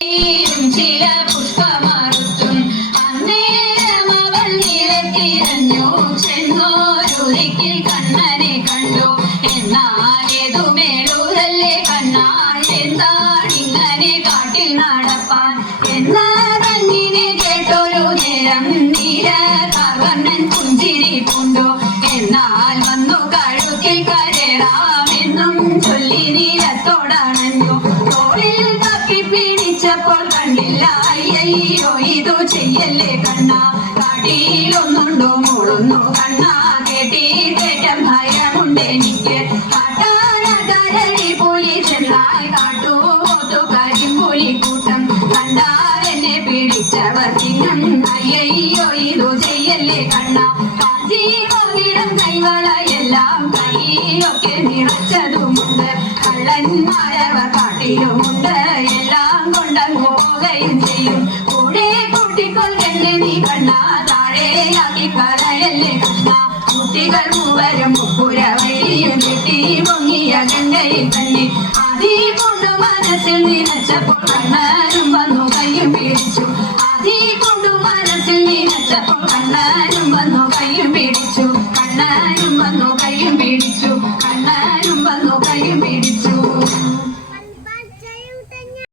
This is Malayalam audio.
ചില പുഷ്പമറുത്തും അന്നേരം അവൾ നിലത്തിരഞ്ഞു ചെന്നോരുദിക്കിൽ കണ്ണനെ കണ്ടു. എന്നാലേതു മേളൂരല്ലേ കണ്ണാ, എന്താണിങ്ങനെ കാട്ടിൽ നടപ്പാൻ എന്നതങ്ങിനെ കേട്ടൊരു നേരം നീലകർണ്ണൻ പുഞ്ചിരി പൂണ്ടു. എന്നാൽ വന്നു കഴുത്തിൽ കരേറാമെന്നും ചൊല്ലി നീലത്തോടണഞ്ഞു. തോളിൽ തപ്പി പിടിച്ചപ്പോൾ കണ്ടില്ല, അയ്യോ ഇതു ചെയ്യല്ലേ കണ്ണാ, കാട്ടിലൊന്നുണ്ടോ മൂളുന്നു കണ്ണാ, കേട്ടിട്ടേറ്റം ഭയമുണ്ടെനിക്ക്. കാട്ടാനകരടി പുലി ചെന്നാൽ കാട്ടുപോത്തു കരിമ്പുലി കൂട്ടം കണ്ടാൽ എന്നെ പിടിച്ചവർ തിന്നും, അയ്യോ ഇതു ചെയ്യല്ലേ കണ്ണാ. കാഞ്ചി കോകിടം കൈവളയെല്ലാം കയ്യിലൊക്കെ നിറച്ചതുമുണ്ട്, കള്ളന്മാരവർ കാട്ടിലുമുണ്ട്, എല്ലാം കൊണ്ടങ്ങ് പോവുകയും ചെയ്യും. കൂടെ കൂട്ടിക്കൊള്ളെ നീ കണ്ണാ, താഴെയാക്കി കളയല്ലേ കണ്ണാ. കുട്ടികൾ മൂവരും മുപ്പുരവഴിയും കെട്ടി പൊങ്ങിയ ഗംഗയിൽ തന്നെ അതി കൊണ്ടു മനസ്സിൽ നിനച്ചപ്പോൾ കണ്ണനും വന്നു കയ്യും പിടിച്ചു. അതി കൊണ്ടു മനസ്സിൽ നിനച്ചപ്പോൾ കണ്ണനും വന്നു കയ്യും പിടിച്ചു.